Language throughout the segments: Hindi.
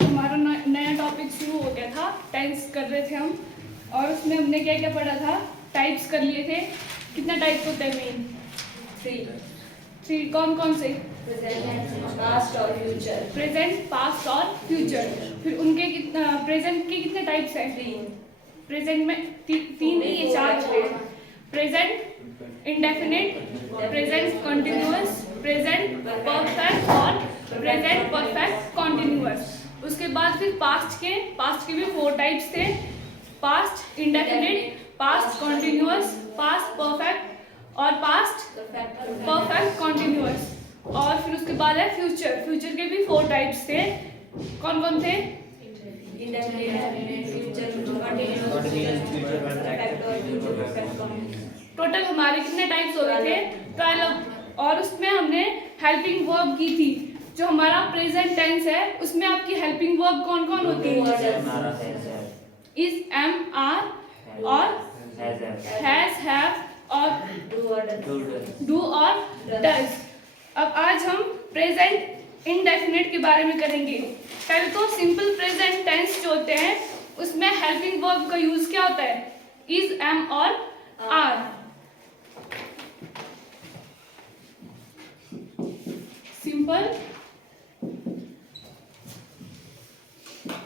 हमारा नया टॉपिक शुरू हो गया था, टेंस कर रहे थे हम, और उसमें हमने क्या क्या पढ़ा था, टाइप्स कर लिए थे। कितना टाइप्स होते हैं मेन? थ्री। कौन कौन से? प्रेजेंट, पास्ट और फ्यूचर। प्रेजेंट, पास्ट और फ्यूचर। फिर उनके प्रेजेंट के कितने टाइप्स हैं? प्रेजेंट में तीन नहीं, ये चार थे। Present indefinite, present continuous, present perfect और प्रेजेंट परफेक्ट कंटिन्यूअस। उसके बाद फिर पास्ट के भी 4 टाइप्स थे। Past indefinite, past continuous, past perfect और पास्ट परफेक्ट कंटिन्यूअस। और फिर उसके बाद है फ्यूचर के भी 4 टाइप्स थे। कौन कौन थे? टोटल हमारे कितने टाइप्स हो गए थे? 12। और उसमें हमने हेल्पिंग वर्ब की थी। जो हमारा प्रेजेंट टेंस है उसमें आपकी हेल्पिंग वर्ब कौन कौन होती है? इज, एम, आर और हैज, हैव और डू और डज। अब आज हम प्रेजेंट इंडेफिनिट के बारे में करेंगे। पहले तो सिंपल प्रेजेंट टेंस जो होते हैं उसमें हेल्पिंग वर्ब का यूज क्या होता है? इज, एम और आर। सिंपल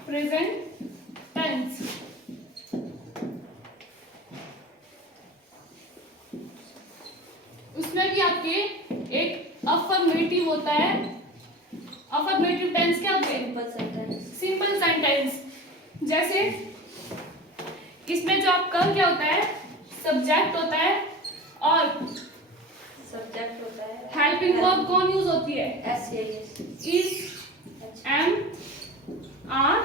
प्रेजेंट टेंस उसमें भी आपके एक अफर्मेटिव होता है। अफर्मेटिव टेंस क्या होते हैं? Simple sentence. जैसे इसमें जो आपका क्या होता है? सब्जेक्ट होता है और सब्जेक्ट होता है। हेल्पिंग वर्ब कौन यूज होती है? Is, am, are.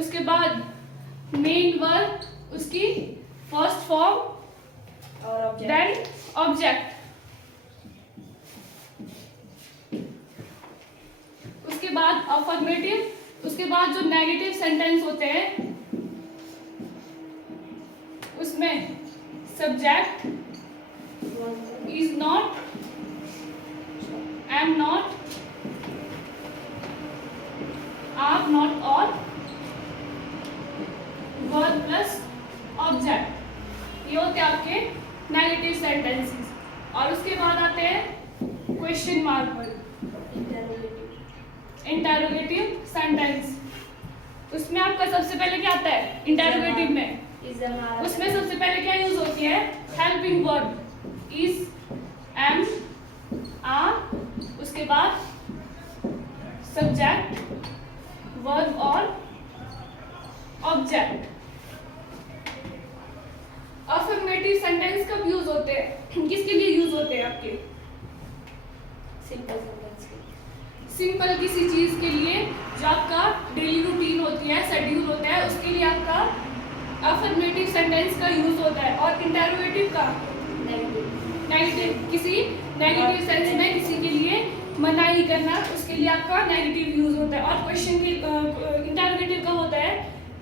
उसके बाद मेन वर्ब उसकी फर्स्ट फॉर्म और देन ऑब्जेक्ट। उसके बाद अफर्मेटिव। उसके बाद जो नेगेटिव सेंटेंस होते हैं उसमें subject is not, am not, are not और वर्ब प्लस ऑब्जेक्ट। ये होते हैं आपके नेगेटिव सेंटेंसेस। और उसके बाद आते हैं question mark word, interrogative sentence. उसमें आपका सबसे पहले क्या आता है? इंटरोगेटिव में उसमें सबसे पहले क्या यूज होती है? Helping verb is, am, are. उसके बाद सब्जेक्ट, वर्ब और ऑब्जेक्ट। अफर्मेटिव सेंटेंस कब यूज होते हैं? किसके लिए यूज होते हैं आपके? सिंपल किसी चीज के लिए जो आपका डेली रूटीन होती है, शेड्यूल होता है, उसके लिए आपका अफर्मेटिव सेंटेंस का यूज होता है। और इंटरोगेटिव का नेगेटिव, किसी नेगेटिव सेंस में किसी के लिए मनाही करना, उसके लिए आपका नेगेटिव यूज होता है। और क्वेश्चन की इंटरोगेटिव का होता है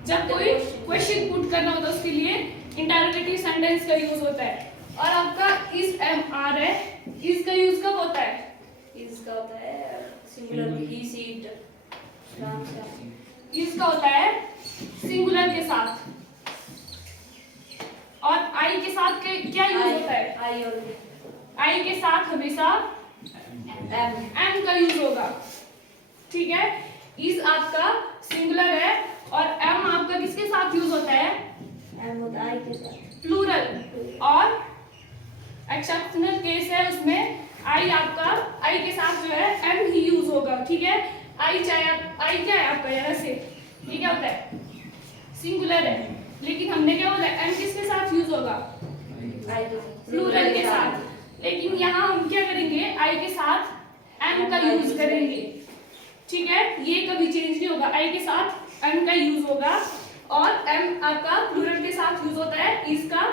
जब कोई क्वेश्चन पुट करना होता है, उसके लिए इंटरोगेटिव सेंटेंस का यूज होता है। और आपका इज, एम, आर है। इज का यूज कब होता है? इसका होता है सिंगुलर, ही, शी, इट। इसका होता है सिंगुलर के साथ। और आई के साथ क्या यूज होता है? आई और आई के साथ हमेशा एम का यूज होगा। ठीक है? इज आपका सिंगुलर है और एम आपका किसके साथ यूज होता है? एम होता है आई के साथ, प्लूरल। और एक्सेप्शनल केस है उसमें आई आपका आई के साथ जो है एम ही यूज होगा। ठीक है? आई चाहे आई क्या है आपका? यार से ये क्या होता है? सिंगुलर है, लेकिन हमने क्या बोला? एम किसके साथ यूज होगा? प्लूरल के साथ। लेकिन यहाँ हम क्या करेंगे? आई के साथ एम का यूज करेंगे। ठीक है? ये कभी चेंज नहीं होगा, आई के साथ एम का यूज होगा। और एम आपका प्लूरल के साथ यूज होता है, इसका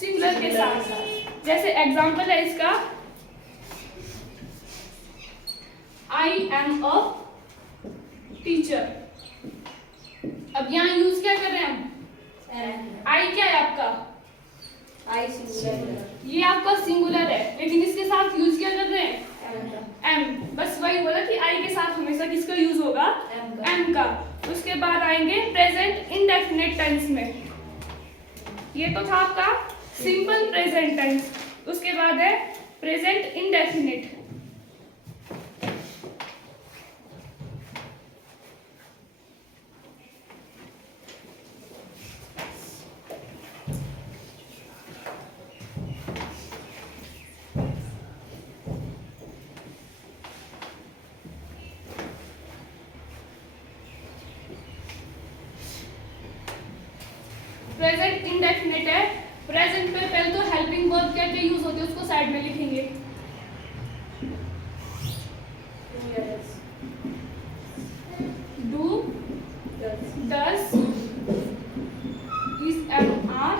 सिंगुलर के साथ। जैसे एग्जांपल है इसका, आई एम अ टीचर। अब यहाँ यूज क्या कर रहे हैं हम? आई क्या है आपका? आई सिंगुलर, ये आपका सिंगुलर है, लेकिन इसके साथ यूज क्या कर रहे हैं? एम। बस वही वही बोला कि आई के साथ हमेशा किसका यूज होगा, एम का। उसके बाद आएंगे प्रेजेंट इंडेफिनिट टेंस में। ये तो था आपका सिंपल प्रेजेंट टेंस। उसके बाद है प्रेजेंट इंडेफिनिट। प्रेजेंट इंडेफिनिट है। प्रेजेंट पे पहले तो हेल्पिंग वर्ब क्या क्या यूज होते हैं उसको साइड में लिखेंगे। Do, does, is and are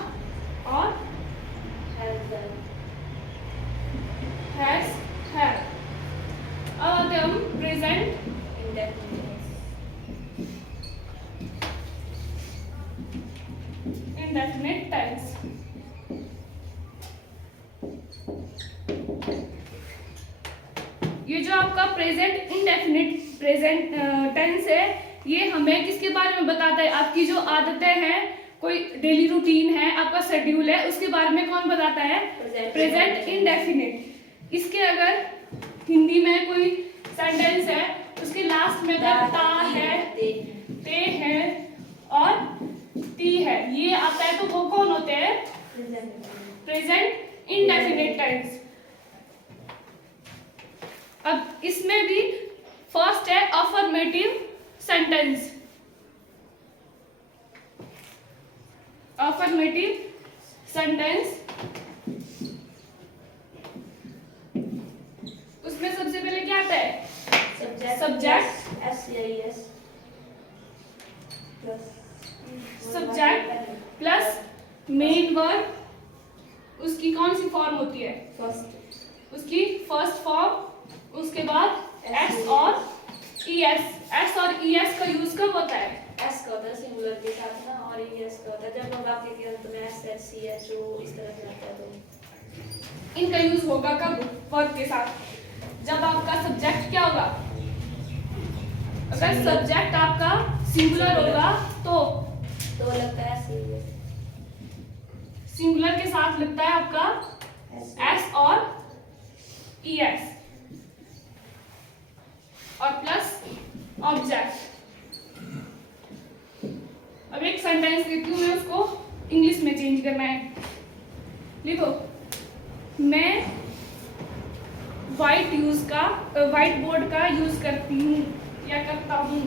और हैज, हैव। अब आते हैं हम प्रेजेंट इंडेफिनिट टेंस। ये जो आपका प्रेजेंट इंडेफिनिट प्रेजेंट टेंस है, ये हमें किसके बारे में बताता है? आपकी जो आदतें हैं, कोई डेली रूटीन है, आपका शेड्यूल है, उसके बारे में कौन बताता है? Present indefinite. इसके अगर हिंदी में कोई सेंटेंस है, उसके लास्ट में अगर ता है, ते है और ती है, ये आता है, तो वो कौन होते हैं? Present indefinite tense. अब इसमें भी फर्स्ट है अफर्मेटिव सेंटेंस। अफर्मेटिव सेंटेंस, उसमें सबसे पहले क्या आता है? Subject, subject plus main verb. उसकी कौन सी फॉर्म होती है? उसकी फर्स्ट फॉर्म। उसके बाद एस और ई एस। एस और ई एस का यूज कब होता है? एस का होता है सिंगुलर के साथ ना, और एस का होता है जब हम वाक्य के अंत में S H C H O इस तरह से आता है। तो इनका यूज होगा कब? वर्ब के साथ। जब आपका सब्जेक्ट क्या होगा? अगर सब्जेक्ट आपका सिंगुलर होगा तो लगता है सी सिंगुलर के साथ लगता है आपका एस और ई एस और प्लस ऑब्जेक्ट। अब एक सेंटेंस देती हूँ मैं, उसको इंग्लिश में चेंज करना है। लिखो, मैं व्हाइट बोर्ड का यूज करती हूँ या करता हूँ।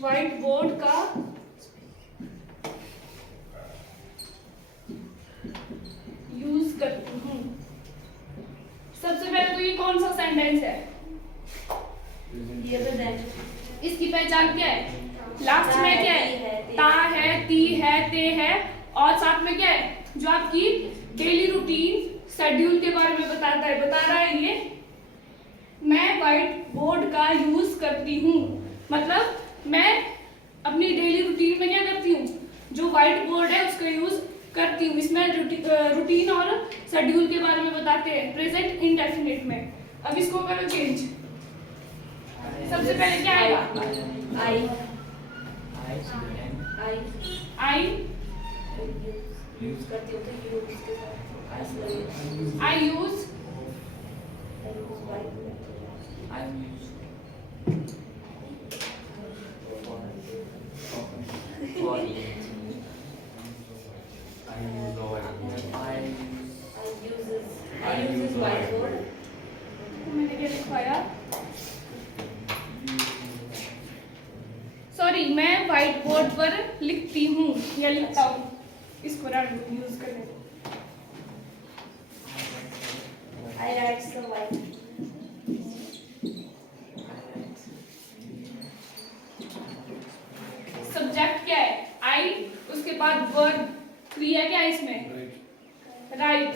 व्हाइट बोर्ड का यूज करती हूँ। सबसे पहले तो ये कौन सा सेंटेंस है? ये प्रेजेंट। इसकी पहचान क्या है? लास्ट में क्या है? ता है, ती है, ते है और साथ में क्या है? जो आपकी डेली रूटीन शेड्यूल के बारे में बताता है। बता रहा है ये, मैं व्हाइट बोर्ड का यूज करती हूँ, मतलब मैं अपनी डेली रूटीन में क्या करती हूँ? जो व्हाइट बोर्ड है उसका यूज करती हूँ। इसमें रूटीन और शेड्यूल के बारे में बताते हैं प्रेजेंट इंडेफिनिट में। अब इसको करो चेंज। सबसे पहले क्या आएगा? आई यूज करती हूँ तो यूज के साथ आई यूज white board। मैंने क्या लिखवाया? सॉरी, मैं व्हाइट बोर्ड पर लिखती हूँ या लिखता हूँ। इसको यूज करने दो। I write the white। Subject क्या है? आई, उसके बाद वर्ब क्रिया क्या है इसमें? राइट।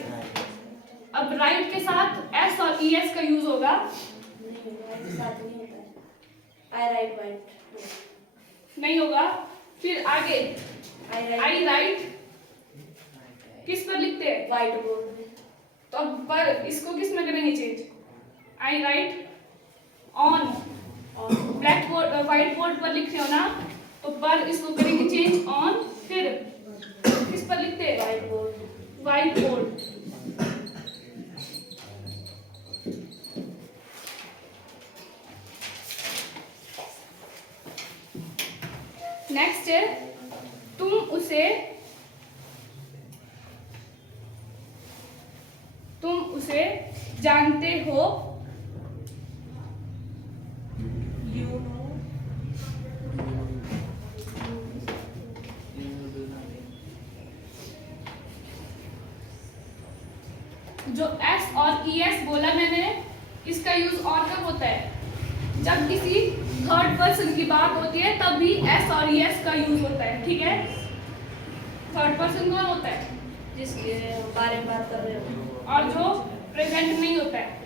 अब राइट के साथ एस और ई एस का यूज होगा? नहीं होगा, इसके साथ नहीं होता है। I write white। नहीं होगा। फिर आगे आई राइट, किस पर लिखते हैं? व्हाइट बोर्ड में। तो अब पर इसको किस में करेंगे change? I right on black board, white board पर लिखते हो ना, तो पर इसको करेंगे चेंज ऑन, फिर किस पर लिखते हैं? White board. White board. Next है तुम उसे जानते हो। You know. जो एस और ई एस बोला मैंने, इसका यूज और कब होता है? जब किसी थर्ड पर्सन की बात होती है तब भी एस और ई एस का यूज होता है, ठीक है। थर्ड पर्सन कौन होता है? जिसके बारे में बात कर रहे हो। और जो प्रेजेंट नहीं होता है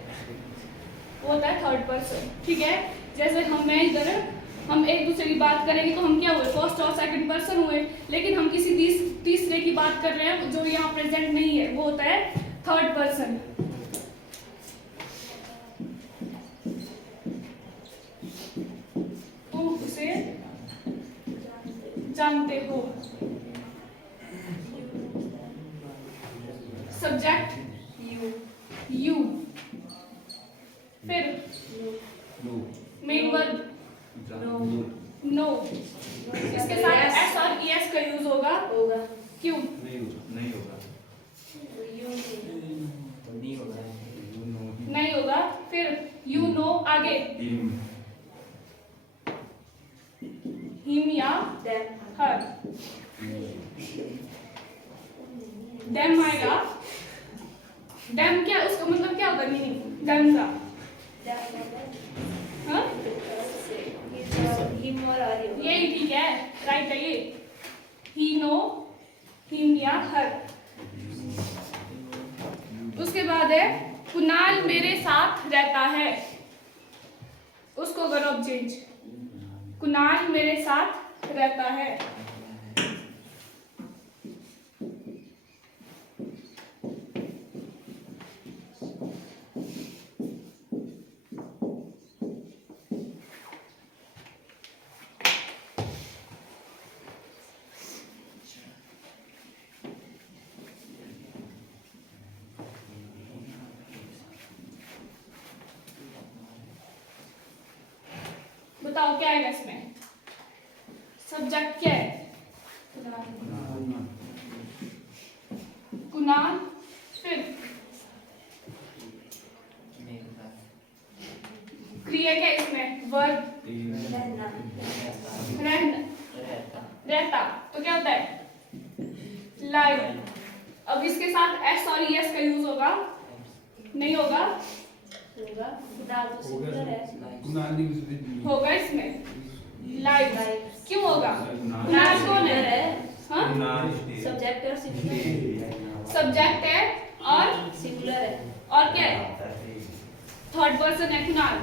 वो होता है थर्ड पर्सन, ठीक है। जैसे हम एक दूसरे की बात करेंगे तो हम क्या हुए? फर्स्ट और सेकंड पर्सन हुए। लेकिन हम किसी तीसरे की बात कर रहे हैं जो यहाँ प्रेजेंट नहीं है, वो होता है थर्ड पर्सन। तुम उसे जानते हो। सब्जेक्ट यू, फिर मेन वर्ब नो। इसके साथ एस और ई एस का यूज होगा। क्यों? नहीं होगा। नहीं होगा। फिर यू नो आगे हिम या हर। डेम आएगा। डेम क्या, उसका मतलब क्या होगा? मीनिंग डेम का? हाँ? यही ठीक है, राइट है ये। ही नो, हिम या हर। उसके बाद है कुणाल मेरे साथ रहता है। उसको करो अब चेंज। कुणाल मेरे साथ रहता है। बताओ क्या है इसमें? सब्जेक्ट क्या है? कुणाल, फिर क्रिया क्या है इसमें? वर्ब रहता। तो क्या होता है? लाइव। अब इसके साथ एस और ई एस का यूज होगा? नहीं होगा। होगा इसमें लाइव। क्यों होगा? कुणाल कौन है? हाँ? सब्जेक्ट और सिंगुलर। सब्जेक्ट है और सिंगुलर है। और क्या है? थर्ड पर्सन है कुणाल।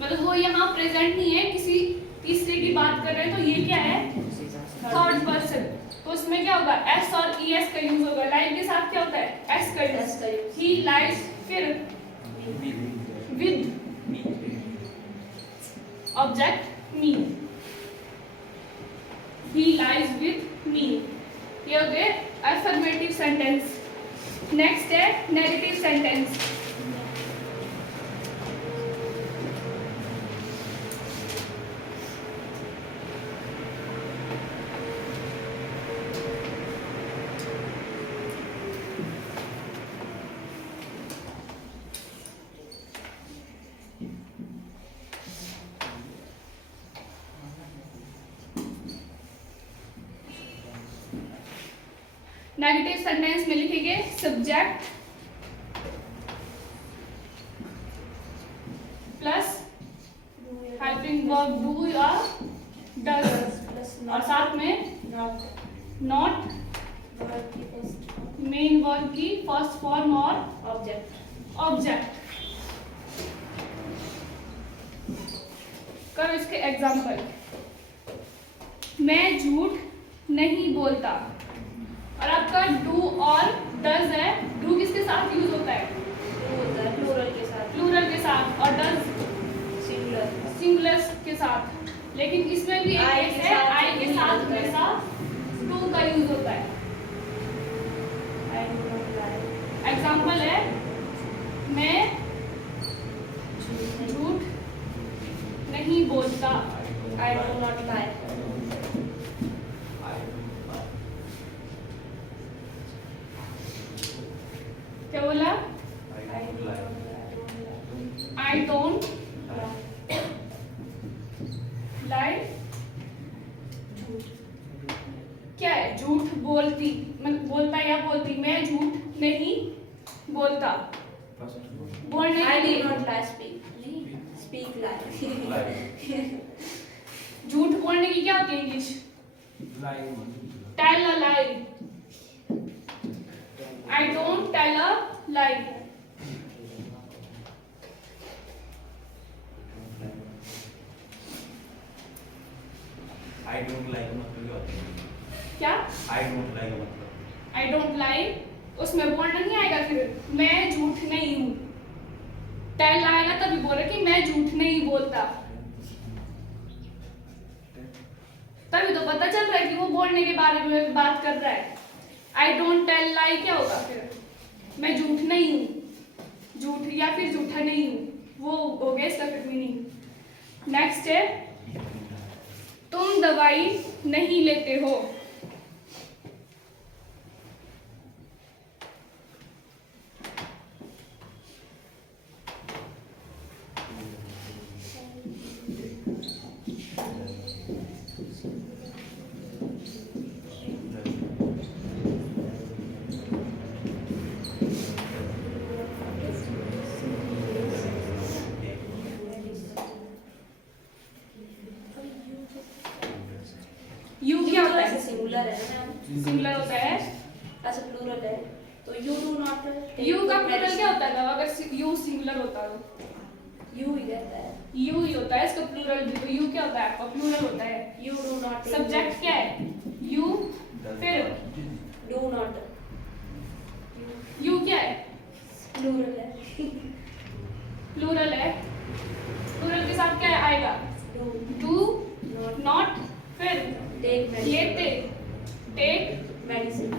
मतलब वो यहाँ प्रेजेंट नहीं है, किसी तीसरे की बात कर रहे हैं, तो ये क्या है? Third person. तो इसमें क्या होगा? एस और ई एस का यूज होगा। लाइव के साथ क्या होता है? एस का यूज। ही लाइज, फिर with object me. He lies with me. ये हो गए अफर्मेटिव सेंटेंस। नेक्स्ट है नेगेटिव सेंटेंस। नेगेटिव सेंटेंस में लिखेंगे subject plus helping verb do या डज, और साथ में नॉट मेन वर्ब की फर्स्ट फॉर्म और ऑब्जेक्ट। करो इसके एग्जाम्पल। मैं झूठ नहीं बोलता। और आपका डू और डज है, डू किसके साथ यूज होता है? डू होता है प्लूरल के साथ, प्लूरल के साथ, और डज सिंगुलर, सिंगुलर के साथ। लेकिन इसमें भी एक I केस के है, साथ आई के do साथ होता है। हमेशा डू का यूज होता है। I do not lie, example है, मैं झूठ नहीं बोलता। आई डू नॉट लाई, क्या बोला? I don't lie. क्या है? झूठ बोलती, मतलब बोलता या बोलती। मैं झूठ नहीं बोलता। बोलने के आई लिए डू नॉट लाई स्पीक, नहीं स्पीक लाई, झूठ बोलने की क्या होती है English? Tell a lie. I don't tell a lie. I don't like मतलब क्या होता है? क्या? आई डोंट लाइक मतलब आई डोंट लाई, उसमें बोलना नहीं आएगा फिर, मैं झूठ नहीं हूँ। टेल आएगा तभी बोले कि मैं झूठ नहीं बोलता, तभी तो पता चल रहा है कि वो बोलने के बारे में बात कर रहा है। आई डोंट टेल लाई क्या होगा फिर? मैं झूठ नहीं हूँ, झूठ या फिर झूठा नहीं हूँ, वो हो गया इसका फिर मीनिंग। नेक्स्ट है, तुम दवाई नहीं लेते हो। यू क्या होता है? सिंगुलर है ना मैम, सिंगुलर होता है। ऐसा प्लूरल है तो यू डू नॉट, यू का प्लूरल क्या होता है? अगर यू सिंगुलर होता तो यू ही रहता है, यू ही होता है, इसका प्लूरल भी। तो यू क्या होता है आपका? प्लूरल होता है। यू डू नॉट, सब्जेक्ट क्या है? यू, फिर डू नॉट, यू क्या है? प्लूरल है, प्लूरल है। प्लूरल के साथ क्या आएगा? डू डू नॉट, फिर टेक लेते, take medicine,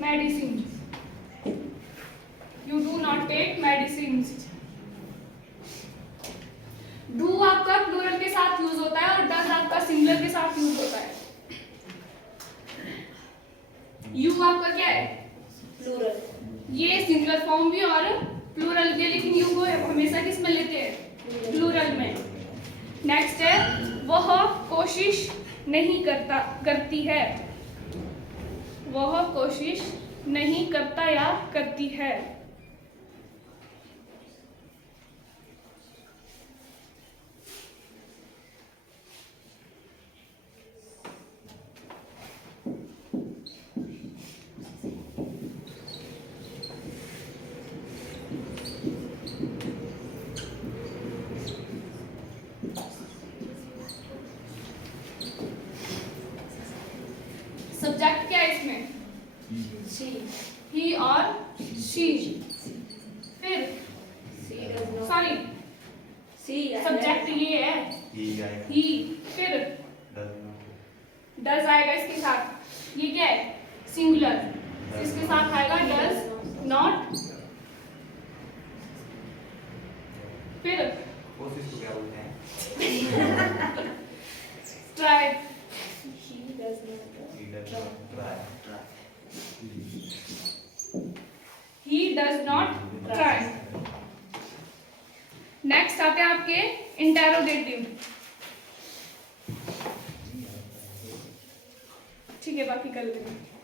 medicine. You do not take medicine. Do आपका प्लूरल के साथ यूज होता है और डज आपका सिंगुलर के साथ यूज होता है। यू आपका क्या है? प्लूरल, ये सिंगुलर फॉर्म भी और प्लूरल के, लेकिन यू को हमेशा किस में लेते हैं? प्लूरल में। नेक्स्ट है, वह कोशिश नहीं करती है। वह कोशिश नहीं करता या करती है। सब्जेक्ट क्या है इसमें? शी, ही और शी। फिर she does not, sorry, she subject ये है ही, फिर डज आएगा इसके साथ। ये क्या है? सिंगुलर, इसके साथ आएगा डज नॉट, फिर कोशिश को क्या बोलते हैं? Try. he does not He does not try. He does not try. Next आते हैं आपके इंटेरोगेटिव। ठीक है, बाकी कर लेंगे।